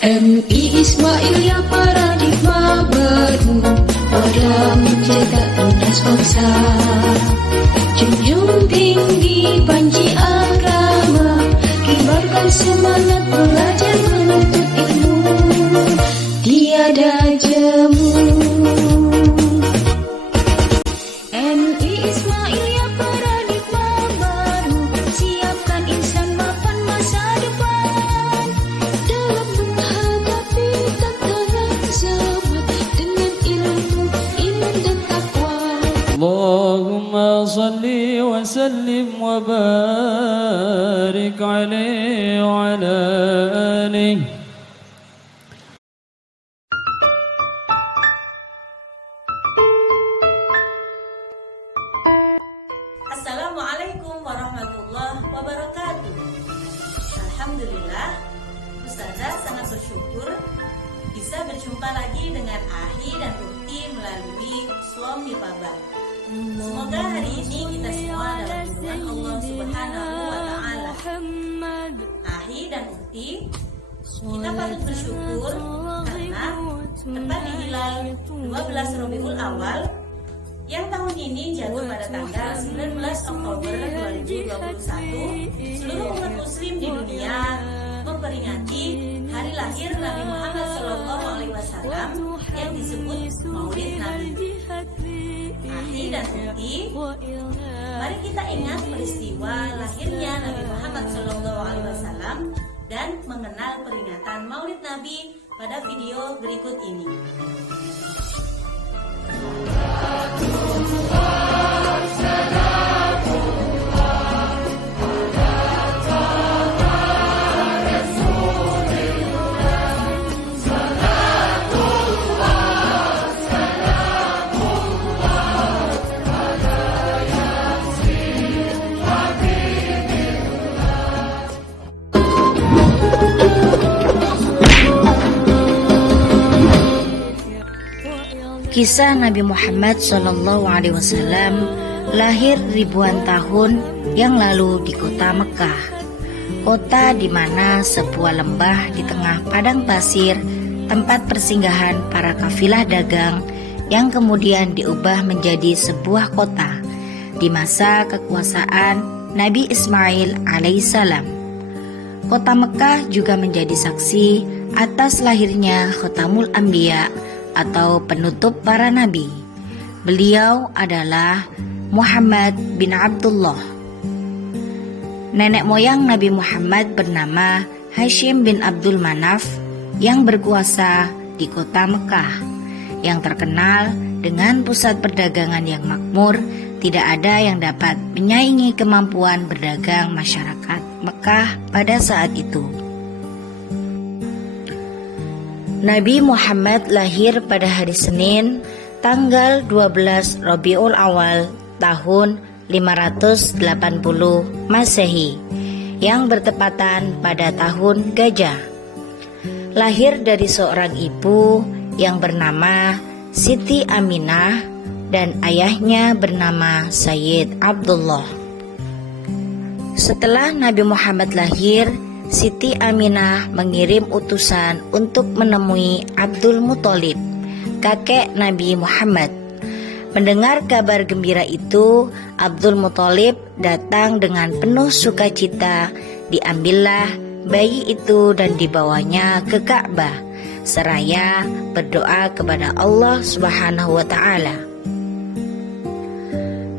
MI Ismail ya paradigma baru pada mencetak lintas bangsa. Junjung tinggi panji agama, kibarkan semangat belajar menuntut ilmu, tiada jemu. MI Ismail ya paradigma baru, siapkan insan mapan masa depan dalam menghadapi tantangan zaman dengan ilmu, iman dan takwa. Allahumma salli wa sallim wa barik alaihi wa ala alihi. Assalamualaikum warahmatullahi wabarakatuh. Alhamdulillah, Ustazah sangat bersyukur bisa berjumpa lagi dengan Ahi dan Ukti melalui Suami Baba. Semoga hari ini kita semua dalam lindungan Allah Subhanahu wa Ta'ala. Ahi dan Ukti, kita patut bersyukur karena tepat di hilal 12 Rabiul Awal yang tahun ini jatuh pada tanggal 19 Oktober 2021, seluruh umat muslim di dunia memperingati hari lahir Nabi Muhammad SAW yang disebut Maulid Nabi. Ahi dan Ukti, mari kita ingat peristiwa lahirnya Nabi Muhammad SAW dan mengenal peringatan Maulid Nabi pada video berikut ini. Kisah Nabi Muhammad SAW lahir ribuan tahun yang lalu di kota Mekah, kota di mana sebuah lembah di tengah padang pasir tempat persinggahan para kafilah dagang yang kemudian diubah menjadi sebuah kota di masa kekuasaan Nabi Ismail alaihissalam. Kota Mekah juga menjadi saksi atas lahirnya Khatamul Anbiya atau penutup para nabi. Beliau adalah Muhammad bin Abdullah. Nenek moyang Nabi Muhammad bernama Hashim bin Abdul Manaf yang berkuasa di kota Mekah, yang terkenal dengan pusat perdagangan yang makmur. Tidak ada yang dapat menyaingi kemampuan berdagang masyarakat Mekah pada saat itu. Nabi Muhammad lahir pada hari Senin, tanggal 12 Rabiul Awal tahun 580 Masehi, yang bertepatan pada tahun Gajah. Lahir dari seorang ibu yang bernama Siti Aminah dan ayahnya bernama Sayyid Abdullah. Setelah Nabi Muhammad lahir, Siti Aminah mengirim utusan untuk menemui Abdul Muthalib, kakek Nabi Muhammad. Mendengar kabar gembira itu, Abdul Muthalib datang dengan penuh sukacita. Diambillah bayi itu dan dibawanya ke Ka'bah, seraya berdoa kepada Allah Subhanahu wa Ta'ala.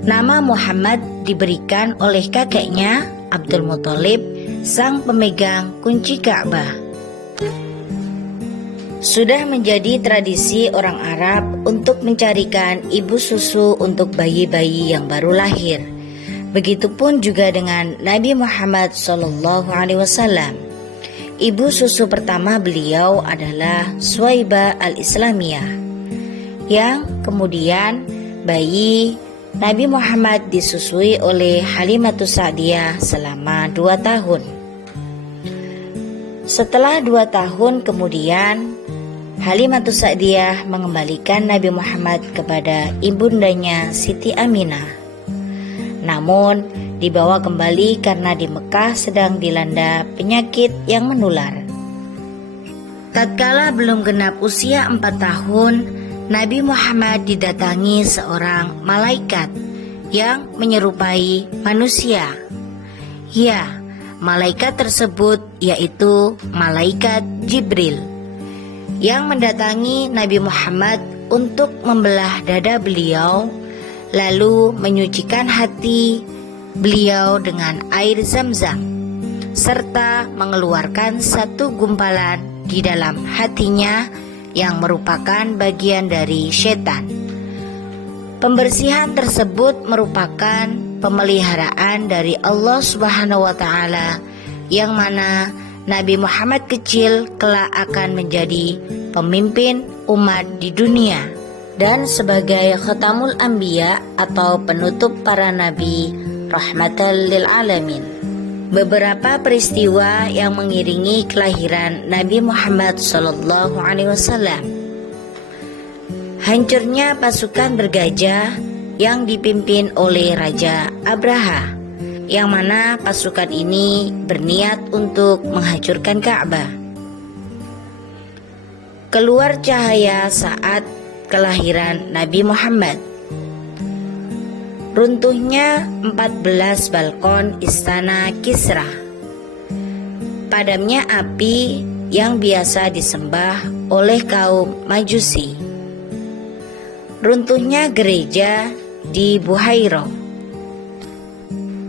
Nama Muhammad diberikan oleh kakeknya Abdul Muthalib, sang pemegang kunci Ka'bah. Sudah menjadi tradisi orang Arab untuk mencarikan ibu susu untuk bayi-bayi yang baru lahir. Begitupun juga dengan Nabi Muhammad SAW. Ibu susu pertama beliau adalah Suwaibah al-Islamiyah, yang kemudian bayi Nabi Muhammad disusui oleh Halimatus Sa'diyah selama 2 tahun. Setelah 2 tahun kemudian, Halimatus Sa'diyah mengembalikan Nabi Muhammad kepada ibundanya Siti Aminah. Namun dibawa kembali karena di Mekah sedang dilanda penyakit yang menular. Tatkala belum genap usia 4 tahun, Nabi Muhammad didatangi seorang malaikat yang menyerupai manusia. Ya, malaikat tersebut yaitu malaikat Jibril yang mendatangi Nabi Muhammad untuk membelah dada beliau, lalu menyucikan hati beliau dengan air Zam-Zam, serta mengeluarkan satu gumpalan di dalam hatinya yang merupakan bagian dari setan. Pembersihan tersebut merupakan pemeliharaan dari Allah Subhanahu wa taala, yang mana Nabi Muhammad kecil kelak akan menjadi pemimpin umat di dunia dan sebagai khatamul anbiya atau penutup para nabi, rahmatan lil alamin. Beberapa peristiwa yang mengiringi kelahiran Nabi Muhammad SAW. Hancurnya pasukan bergajah yang dipimpin oleh Raja Abraha, yang mana pasukan ini berniat untuk menghancurkan Ka'bah. Keluar cahaya saat kelahiran Nabi Muhammad. Runtuhnya 14 balkon istana Kisra. Padamnya api yang biasa disembah oleh kaum Majusi. Runtuhnya gereja di Buhairah.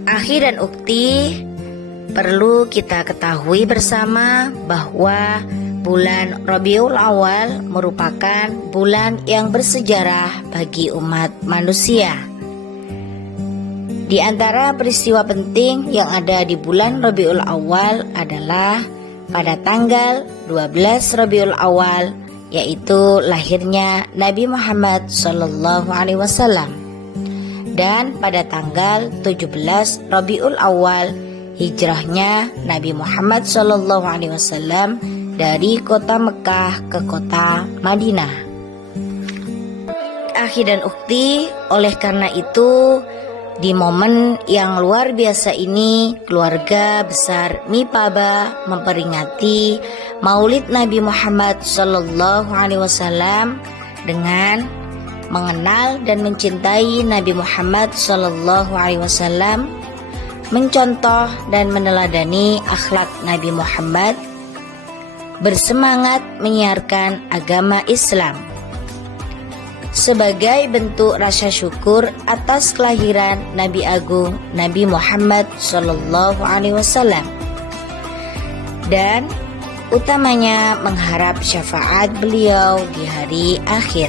Akhi dan ukti, perlu kita ketahui bersama bahwa bulan Rabiul Awal merupakan bulan yang bersejarah bagi umat manusia. Di antara peristiwa penting yang ada di bulan Rabiul Awal adalah pada tanggal 12 Rabiul Awal, yaitu lahirnya Nabi Muhammad SAW, dan pada tanggal 17 Rabiul Awal hijrahnya Nabi Muhammad SAW dari kota Mekah ke kota Madinah. Akhi dan ukti, oleh karena itu di momen yang luar biasa ini, keluarga besar Mipaba memperingati Maulid Nabi Muhammad SAW dengan mengenal dan mencintai Nabi Muhammad SAW, mencontoh dan meneladani akhlak Nabi Muhammad, bersemangat menyiarkan agama Islam sebagai bentuk rasa syukur atas kelahiran Nabi Agung Nabi Muhammad SAW, dan utamanya mengharap syafaat beliau di hari akhir.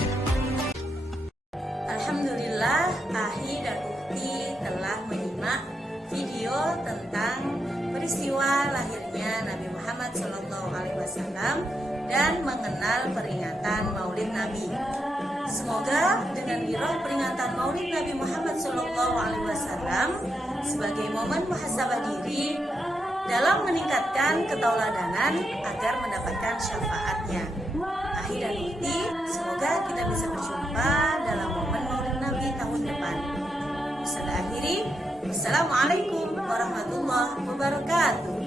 Alhamdulillah, Ahi dan Ukti telah menyimak video tentang peristiwa lahirnya Nabi Muhammad SAW dan mengenal peringatan Maulid Nabi. Semoga dengan giroh peringatan Maulid Nabi Muhammad SAW sebagai momen muhasabah diri dalam meningkatkan ketauladanan agar mendapatkan syafaatnya. Ahi dan Ukti, semoga kita bisa berjumpa dalam momen Maulid Nabi tahun depan. Bisa akhiri. Wassalamualaikum warahmatullahi wabarakatuh.